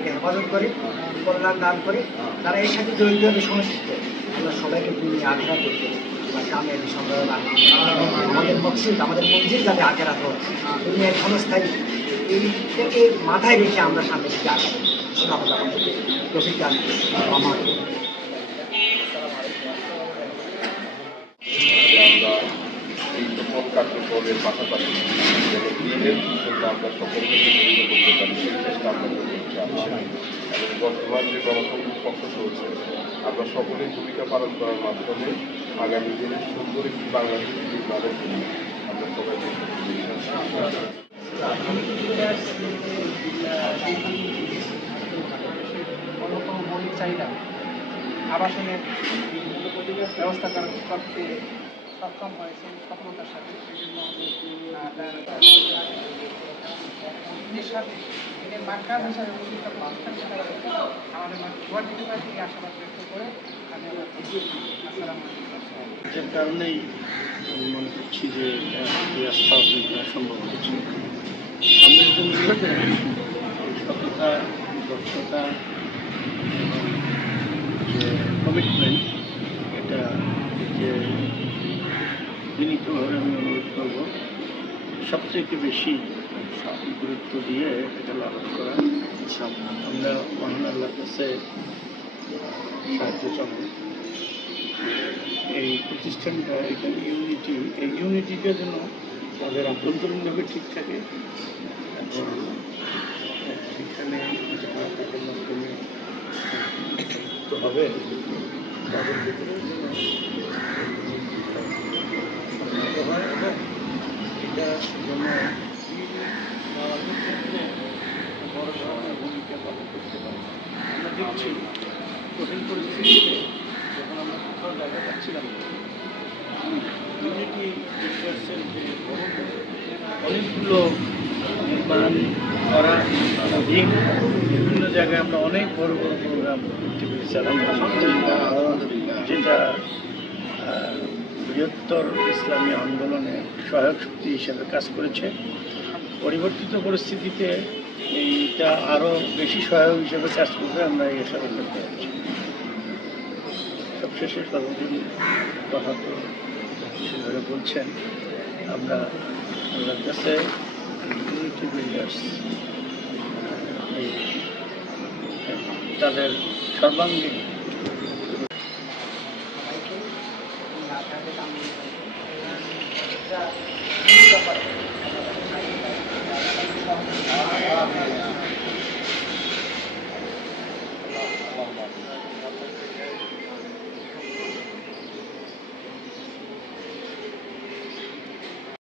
রাষ্ট্রকে হেফাজত করে, কল্যাণ দান করে। তারা এর সাথে জড়িতভাবে সংশ্লিষ্ট আমরা সবাইকে দুনিয়া আখেরা করতে। আমাদের মকসুদ আমাদের মঞ্জিল যাতে আখেরা হোক দুনিয়ার ক্ষণস্থায়ী। এইটাকে মাথায় রেখে আমরা সামনে দিকে তাআলা আমাদেরকে তৌফিক আমার পাশাপাশি সকলকে জড়িত করতে পারি। চেষ্টা বর্তমান যে গণতন্ত্র পক্ষ চলছে, আমরা সকলেই ভূমিকা পালন করার মাধ্যমে আগামী দিনে সুন্দর একটি বাংলাদেশ নির্মাণের জন্য আমরা সবাই অন্যতম মৌলিক চাহিদা আবাসনের ব্যবস্থা কর- করতে সক্ষম হয়েছে সফলতার সাথে সেজন্য সাথে এদের মার্কাজ হিসাবে প্রতিষ্ঠান হিসাবে আমাদের জোয়ার দিতে পারে এই আশাবাদ ব্যক্ত করে আমি আমার কারণেই মনে করছি যে সম্ভব দক্ষতা যে এটা যে বিনীতভাবে আমি অনুরোধ সবথেকে বেশি গুরুত্ব দিয়ে এটা লালন করা। আমরা মহান আল্লাহর কাছে সাহায্য চাবো এই প্রতিষ্ঠানটা এখানে ইউনিটি এই ইউনিটিটা যেন তাদের আভ্যন্তরীণভাবে ঠিক থাকে। এবং এখানে যারা তাদের মাধ্যমে তো হবে তাদের ভিতরে যেন হয় এবং এটা যেন সমাজের ক্ষেত্রে বড় ধরনের ভূমিকা পালন করতে পারে দেখছি কঠিন পরিস্থিতিতে যখন আমরা কোথাও জায়গা পাচ্ছিলাম ইউনিটি অনেকগুলো নির্মাণ করা অধীন বিভিন্ন জায়গায় আমরা অনেক বড় বড় প্রোগ্রাম করতে পেরেছি। যেটা বৃহত্তর ইসলামী আন্দোলনে সহায়ক শক্তি হিসেবে কাজ করেছে, পরিবর্তিত পরিস্থিতিতে এইটা আরও বেশি সহায়ক হিসেবে কাজ করবে, আমরা এই আশা করতে পারছি সবশেষে সভাপতি কথা তো সেভাবে বলছেন আমরা আপনার কাছে বিল্ডার্স তাদের সর্বাঙ্গীন